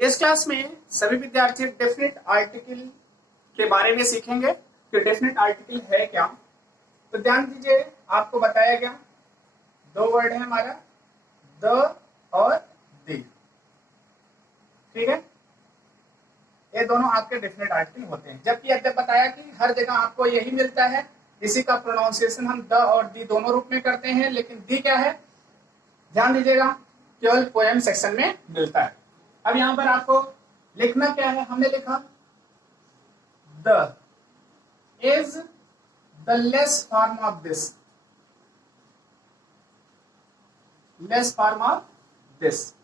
इस क्लास में सभी विद्यार्थी डेफिनेट आर्टिकल के बारे में सीखेंगे कि डेफिनेट आर्टिकल है क्या। तो ध्यान दीजिए, आपको बताया गया दो वर्ड है हमारा द और दी, ठीक है। ये दोनों आपके डेफिनेट आर्टिकल होते हैं, जबकि अब बताया कि हर जगह आपको यही मिलता है। इसी का प्रोनाउंसिएशन हम द और दी दोनों रूप में करते हैं, लेकिन दी क्या है ध्यान दीजिएगा केवल पोएम सेक्शन में मिलता है। अब यहां पर आपको लिखना क्या है, हमने लिखा the is the less form of this, less form of this.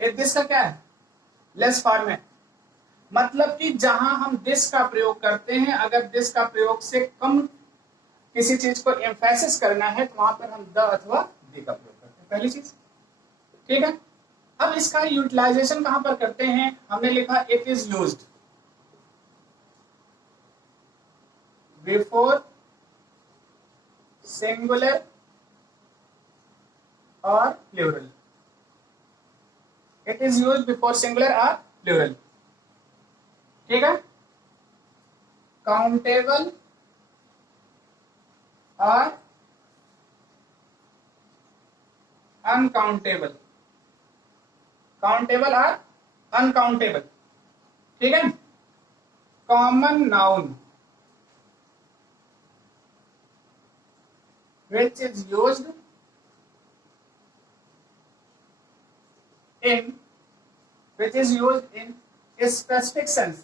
This का क्या है लेस फॉर्म है, मतलब कि जहां हम दिस का प्रयोग करते हैं, अगर दिस का प्रयोग से कम किसी चीज को एम्फेसिस करना है तो वहां पर हम द अथवा दी का प्रयोग करते हैं, पहली चीज, ठीक है। अब इसका यूटिलाइजेशन कहां पर करते हैं, हमने लिखा it is used before singular और plural. It is used before singular और प्लूरल, ठीक है। काउंटेबल और अनकाउंटेबल, काउंटेबल और अनकाउंटेबल, ठीक है। Common noun which is used in specific sense,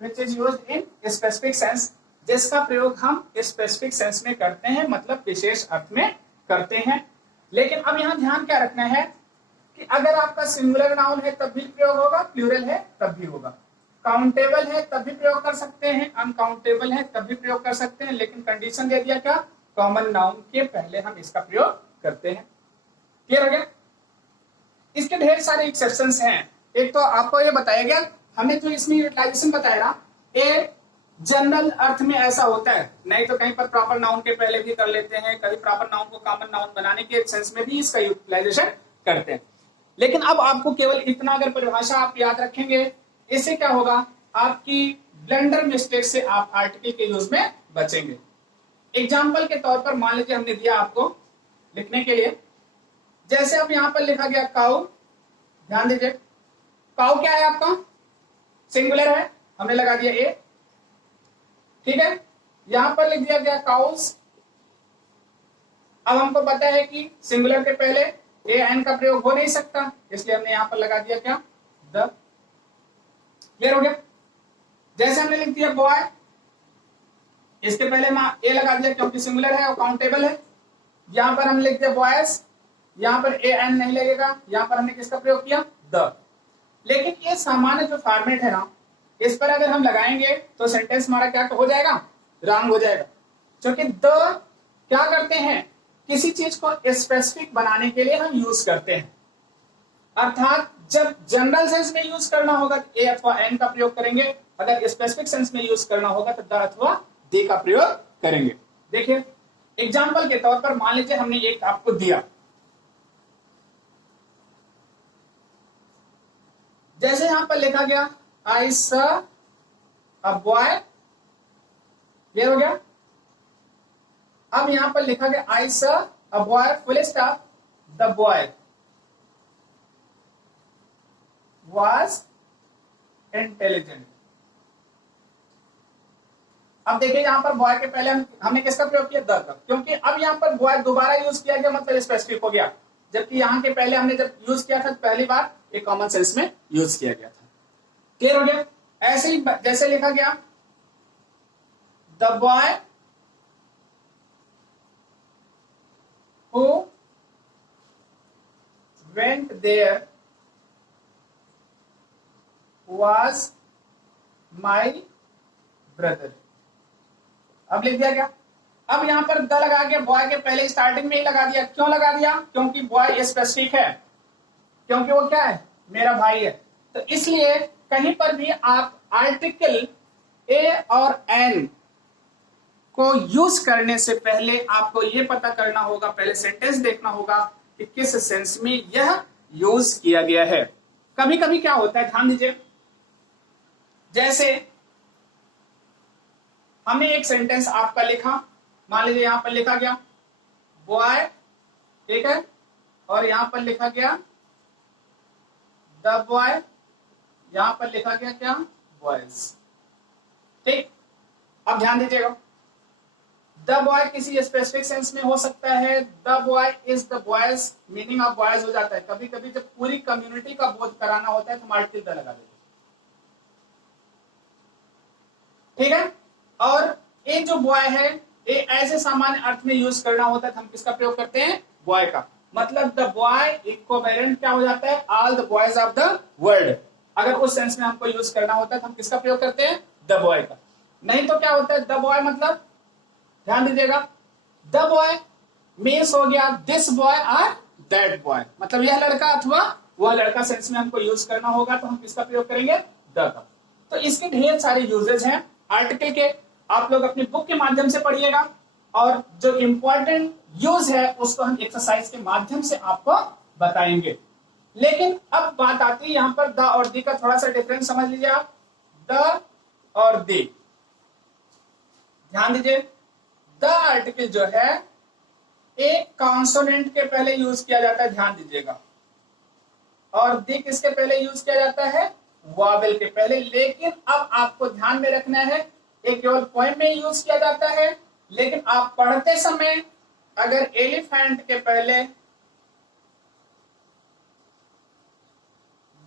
which is used in specific sense, जिसका प्रयोग हम स्पेसिफिक सेंस में करते हैं, मतलब विशेष अर्थ में करते हैं। लेकिन अब यहां ध्यान क्या रखना है कि अगर आपका सिंगुलर नाउन है तब भी प्रयोग होगा, प्लूरल है तब भी होगा, काउंटेबल है तब भी प्रयोग कर सकते हैं, अनकाउंटेबल है तब भी प्रयोग कर सकते हैं, लेकिन कंडीशन दे दिया क्या, कॉमन नाउन के पहले हम इसका प्रयोग करते हैं। क्लियर हो गया। इसके ढेर सारे एक्सेप्शंस हैं। एक तो आपको ये बताया गया, हमने जो इसमें यूटिलाइजेशन बताया ना, ये जनरल अर्थ में ऐसा होता है, नहीं तो कहीं पर प्रॉपर नाउन के पहले भी कर लेते हैं, कभी प्रॉपर नाउन को कॉमन नाउन बनाने के सेंस में भी इसका यूटिलाइजेशन करते हैं। लेकिन अब आपको केवल इतना अगर परिभाषा आप याद रखेंगे, इससे क्या होगा, आपकी ब्लंडर मिस्टेक से आप आर्टिकल के यूज में बचेंगे। एग्जाम्पल के तौर पर मान लीजिए हमने दिया आपको लिखने के लिए, जैसे अब यहां पर लिखा गया काउ, ध्यान दीजिए काउ क्या है आपका सिंगुलर है, हमने लगा दिया ए, ठीक है। यहां पर लिख दिया गया काउस। अब हमको पता है कि सिंगुलर के पहले ए एन का प्रयोग हो नहीं सकता, इसलिए हमने यहां पर लगा दिया क्या द। क्लियर हो गया। जैसे हमने लिख दिया बॉय, इसके पहले मैं ए लगा दिया क्योंकि सिंगुलर है और काउंटेबल है। यहां पर हम लिख दिया बॉयज, यहां पर ए एन नहीं लगेगा, यहां पर हमने किसका प्रयोग किया द। लेकिन ये सामान्य जो फॉर्मेट है ना, इस पर अगर हम लगाएंगे तो सेंटेंस हमारा क्या हो जाएगा, रॉन्ग हो जाएगा। क्योंकि द क्या करते हैं, किसी चीज को स्पेसिफिक बनाने के लिए हम यूज करते हैं, अर्थात जब जनरल सेंस में यूज करना होगा तो ए अथवा एन का प्रयोग करेंगे, अगर स्पेसिफिक सेंस में यूज करना होगा तो द अथवा दे का प्रयोग करेंगे। देखिए एग्जाम्पल के तौर पर मान लीजिए हमने एक आपको दिया, जैसे यहां पर लिखा गया I saw a boy, clear हो गया। अब यहां पर लिखा गया I saw a boy full stop, the boy was intelligent। अब देखिए यहां पर बॉय के पहले हमने किसका प्रयोग किया द का, क्योंकि अब यहां पर बॉय दोबारा यूज किया गया, मतलब स्पेसिफिक हो गया, जबकि यहां के पहले हमने जब यूज किया था पहली बार एक कॉमन सेंस में यूज किया गया था। क्लियर हो गया। ऐसे ही जैसे लिखा गया the boy who went there was my brother। अब लिख दिया गया। अब यहां पर द लगा के बॉय के पहले स्टार्टिंग में ही लगा दिया, क्यों लगा दिया, क्योंकि बॉय स्पेसिफिक है, क्योंकि वो क्या है मेरा भाई है। तो इसलिए कहीं पर भी आप आर्टिकल ए और एन को यूज करने से पहले आपको यह पता करना होगा, पहले सेंटेंस देखना होगा कि किस सेंस में यह यूज किया गया है। कभी कभी क्या होता है, ध्यान दीजिए, जैसे हमने एक सेंटेंस आपका लिखा, मान लीजिए यहां पर लिखा गया बॉय, ठीक है, और यहां पर लिखा गया द बॉय, यहां पर लिखा गया क्या, बॉयज। ठीक, अब ध्यान दीजिएगा, द बॉय किसी स्पेसिफिक सेंस में हो सकता है, the boy is the boys, meaning of boys हो जाता है। कभी कभी जब पूरी कम्युनिटी का बोध कराना होता है तो हम आर्टिकल द लगा देते हैं, ठीक है। और एक जो बॉय है ये ऐसे सामान्य अर्थ में यूज करना होता है तो हम किसका प्रयोग करते हैं, बॉय का। मतलब द बॉय इक्विवेलेंट क्या हो जाता है, all the boys of the world. अगर उस सेंस में हमको यूज करना होता है तो हम किसका प्रयोग करते हैं, द बॉय का। नहीं तो क्या होता है, द बॉय मतलब, ध्यान दीजिएगा, द बॉय मीन्स हो गया दिस बॉय और दैट बॉय, मतलब यह लड़का अथवा वह लड़का सेंस में हमको यूज करना होगा तो हम किसका प्रयोग करेंगे, द का। तो इसके ढेर सारे यूजेज हैं आर्टिकल के, आप लोग अपनी बुक के माध्यम से पढ़िएगा और जो इंपॉर्टेंट यूज है उसको हम एक्सरसाइज के माध्यम से आपको बताएंगे। लेकिन अब बात आती है यहां पर द और दी का थोड़ा सा डिफरेंस समझ लीजिए आप। द और दी, ध्यान दीजिए, द आर्टिकल जो है एक कॉन्सोनेंट के पहले यूज किया जाता है, ध्यान दीजिएगा, और दी किसके पहले यूज किया जाता है, वॉवेल के पहले। लेकिन अब आपको ध्यान में रखना है, एक केवल पोएम में यूज किया जाता है, लेकिन आप पढ़ते समय अगर एलिफेंट के पहले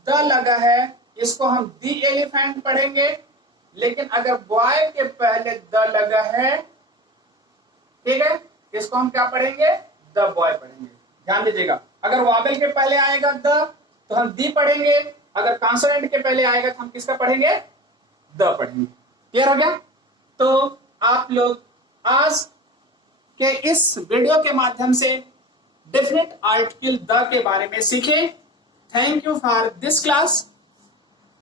द लगा है इसको हम दी एलिफेंट पढ़ेंगे, लेकिन अगर बॉय के पहले द लगा है, ठीक है, इसको हम क्या पढ़ेंगे, द बॉय पढ़ेंगे। ध्यान दीजिएगा, अगर वॉवेल के पहले आएगा द तो हम दी पढ़ेंगे, अगर कॉन्सोनेंट के पहले आएगा तो हम किसका पढ़ेंगे, द पढ़ेंगे। क्लियर हो गया? तो आप लोग आज के इस वीडियो के माध्यम से डेफिनेट आर्टिकल द के बारे में सीखे। Thank you for this class.